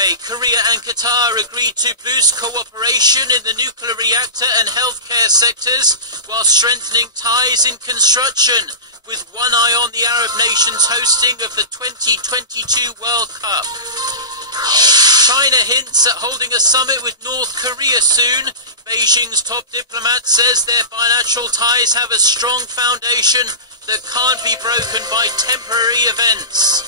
daybreak, Korea and Qatar agreed to boost cooperation in the nuclear reactor and healthcare sectors while strengthening ties in construction, with one eye on the Arab nations hosting of the 2022 World Cup. China hints at holding a summit with North Korea soon. Beijing's top diplomat says their bilateral ties have a strong foundation that can't be broken by temporary events.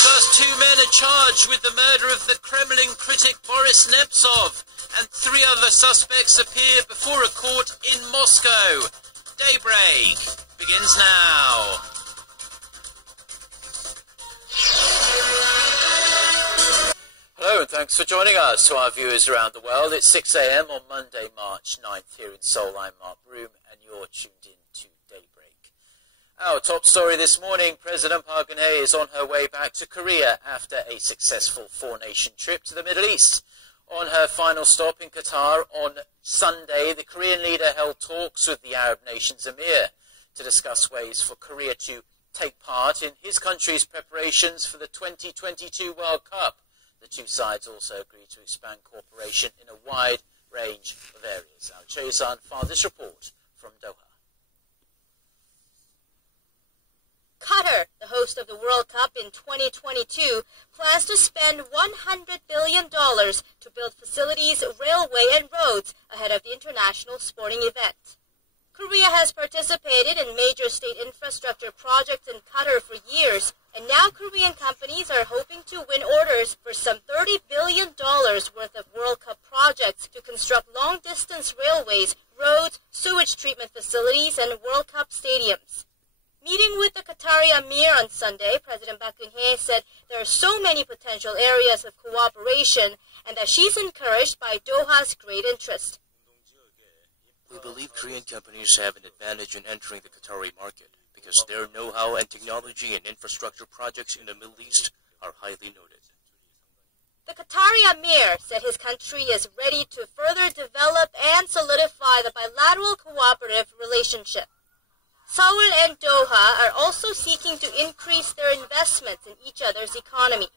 First two men are charged with the murder of the Kremlin critic Boris Nemtsov, and three other suspects appear before a court in Moscow. Daybreak begins now. Hello and thanks for joining us. To our viewers around the world, it's 6 a.m. on Monday, March 9th here in Seoul. I'm Mark Broom and you're tuned in to Daybreak. Our top story this morning, President Park Geun-hye is on her way back to Korea after a successful four-nation trip to the Middle East. On her final stop in Qatar on Sunday, the Korean leader held talks with the Arab nation's emir to discuss ways for Korea to take part in his country's preparations for the 2022 World Cup. The two sides also agreed to expand cooperation in a wide range of areas. Our Choi-san filed this report from Doha. Qatar, the host of the World Cup in 2022, plans to spend $100 billion to build facilities, railway and roads ahead of the international sporting event. Korea has participated in major state infrastructure projects in Qatar for years, and now Korean companies are hoping to win orders for some $30 billion worth of World Cup projects to construct long-distance railways, roads, sewage treatment facilities, and World Cup stadiums. Meeting with the Qatari Emir on Sunday, President Park Geun-hye said there are so many potential areas of cooperation and that she's encouraged by Doha's great interest. We believe Korean companies have an advantage in entering the Qatari market because their know-how and technology and infrastructure projects in the Middle East are highly noted. The Qatari Emir said his country is ready to further develop and solidify the bilateral cooperative relationship. Seoul and Doha are also seeking to increase their investments in each other's economy.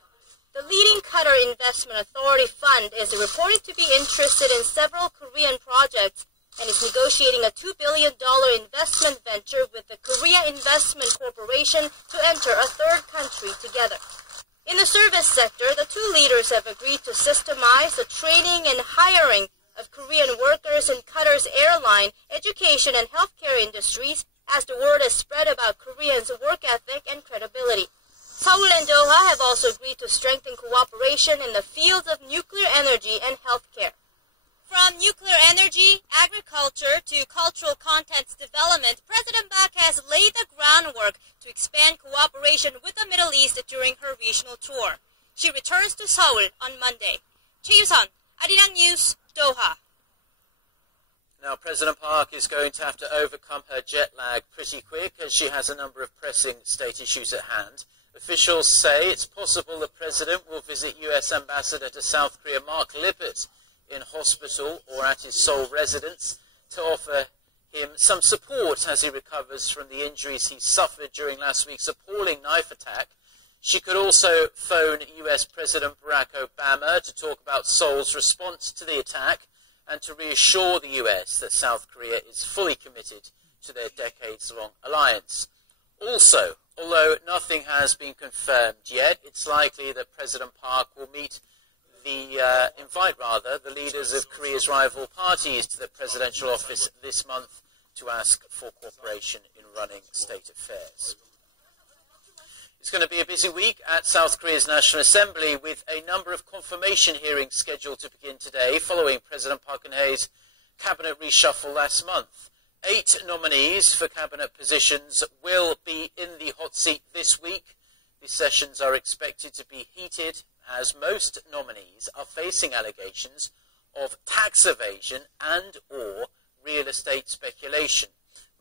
The leading Qatar Investment Authority Fund is reported to be interested in several Korean projects and is negotiating a $2 billion investment venture with the Korea Investment Corporation to enter a third country together. In the service sector, the two leaders have agreed to systemize the training and hiring of Korean workers in Qatar's airline, education, and healthcare industries as the word has spread about Koreans' work ethic and credibility. Seoul and Doha have also agreed to strengthen cooperation in the fields of nuclear energy and healthcare. From nuclear energy, agriculture, to cultural contents development, President Park has laid the groundwork to expand cooperation with the Middle East during her regional tour. She returns to Seoul on Monday. Choi-san, Arirang News, Doha. Now, President Park is going to have to overcome her jet lag pretty quick as she has a number of pressing state issues at hand. Officials say it's possible the President will visit U.S. Ambassador to South Korea Mark Lippert in hospital or at his Seoul residence to offer him some support as he recovers from the injuries he suffered during last week's appalling knife attack. She could also phone U.S. President Barack Obama to talk about Seoul's response to the attack and to reassure the U.S. that South Korea is fully committed to their decades-long alliance. Also, although nothing has been confirmed yet, it's likely that President Park will invite the leaders of Korea's rival parties to the presidential office this month to ask for cooperation in running state affairs. It's going to be a busy week at South Korea's National Assembly with a number of confirmation hearings scheduled to begin today following President Park Geun-hye's cabinet reshuffle last month. 8 nominees for cabinet positions will be in the hot seat this week. These sessions are expected to be heated as most nominees are facing allegations of tax evasion and or real estate speculation.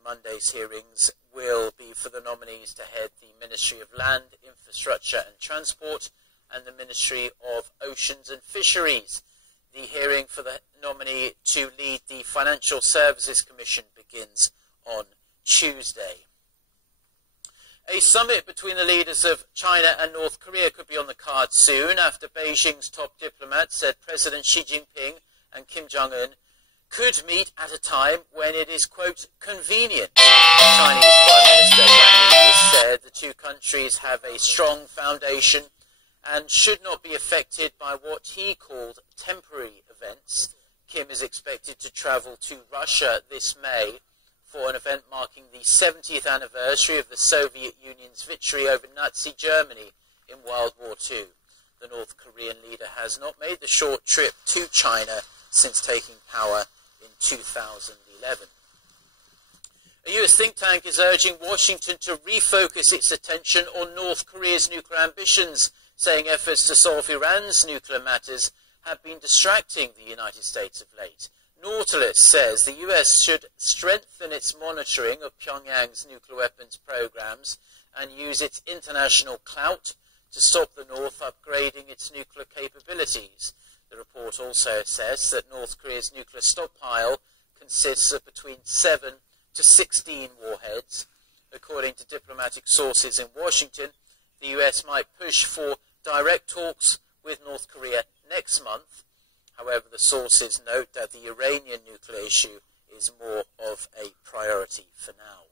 Monday's hearings will be for the nominees to head the Ministry of Land, Infrastructure and Transport and the Ministry of Oceans and Fisheries. The hearing for the nominee to lead the Financial Services Commission begins on Tuesday. A summit between the leaders of China and North Korea could be on the cards soon after Beijing's top diplomat said President Xi Jinping and Kim Jong-un could meet at a time when it is, quote, convenient. Chinese Prime Minister Wang Yi said the two countries have a strong foundation and should not be affected by what he called temporary events. Kim is expected to travel to Russia this May for an event marking the 70th anniversary of the Soviet Union's victory over Nazi Germany in World War II. The North Korean leader has not made the short trip to China since taking power in 2011. A US think tank is urging Washington to refocus its attention on North Korea's nuclear ambitions, saying efforts to solve Iran's nuclear matters have been distracting the United States of late. Nautilus says the US should strengthen its monitoring of Pyongyang's nuclear weapons programs and use its international clout to stop the North upgrading its nuclear capabilities. The report also says that North Korea's nuclear stockpile consists of between 7 to 16 warheads. According to diplomatic sources in Washington, the US might push for direct talks with North Korea next month. However, the sources note that the Iranian nuclear issue is more of a priority for now.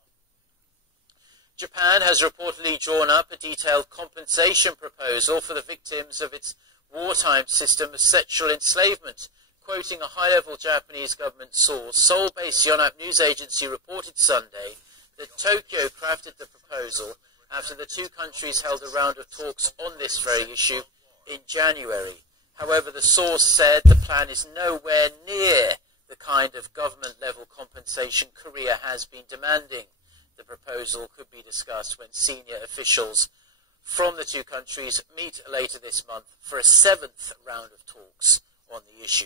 Japan has reportedly drawn up a detailed compensation proposal for the victims of its wartime system of sexual enslavement. Quoting a high-level Japanese government source, Seoul-based Yonhap news agency reported Sunday that Tokyo crafted the proposal after the two countries held a round of talks on this very issue in January. However, the source said the plan is nowhere near the kind of government-level compensation Korea has been demanding. The proposal could be discussed when senior officials from the two countries meet later this month for a 7th round of talks on the issue.